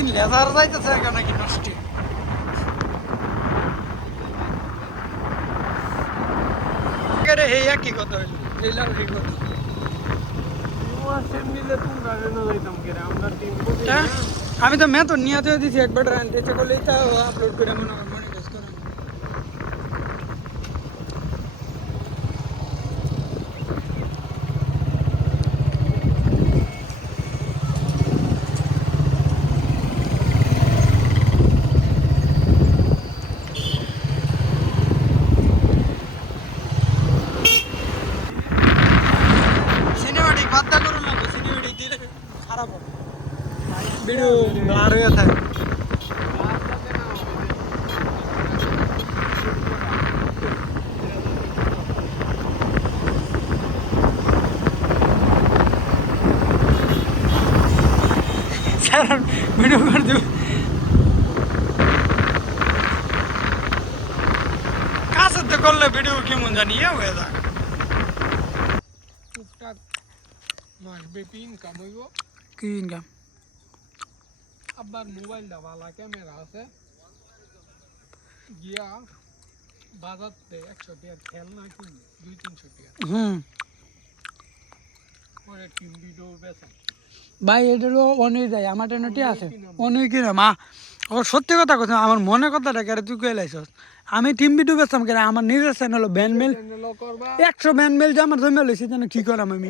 দিন লেজার যাইতেছে কেন কি নষ্ট করে হে কি কথা হইল এইলার কি কথা আমি তো मैं तो नियत है दिस एक बार रन थे को लेता अपलोड করে মনে মনিটাইজ করা সিনেমেটিক বাদ করুন না সিনেমেটিক দিলে খারাপ হবে ভিডিও ব্লার হয়ে থাকে স্যার ভিডিও করে দেব কাছে করলে ভিডিও কেমন জানি হয়ে যায় টুকটাক মাস বেপি ইনকাম হইব কি ইনকাম আবার মোবাইলটা ভালো ক্যামেরা আছে গিয়া বাজারতে 100 টাকা খেলনা কিনি 200-300 টাকা পরে টিম ভিডিও বেচা ভাই এটারও অনেক যায় আমার টেনটি আছে অনেক কিনা মা ও সত্যি কথা কথা আমার মনে কথাটা কেন তুই কে লাইছস আমি টিম ভিডিও বেচতাম কেন আমার নিজের চ্যানেল ব্যান মেল 100 ব্যান মেল যে আমার জমে লইছি জানো কি করাম আমি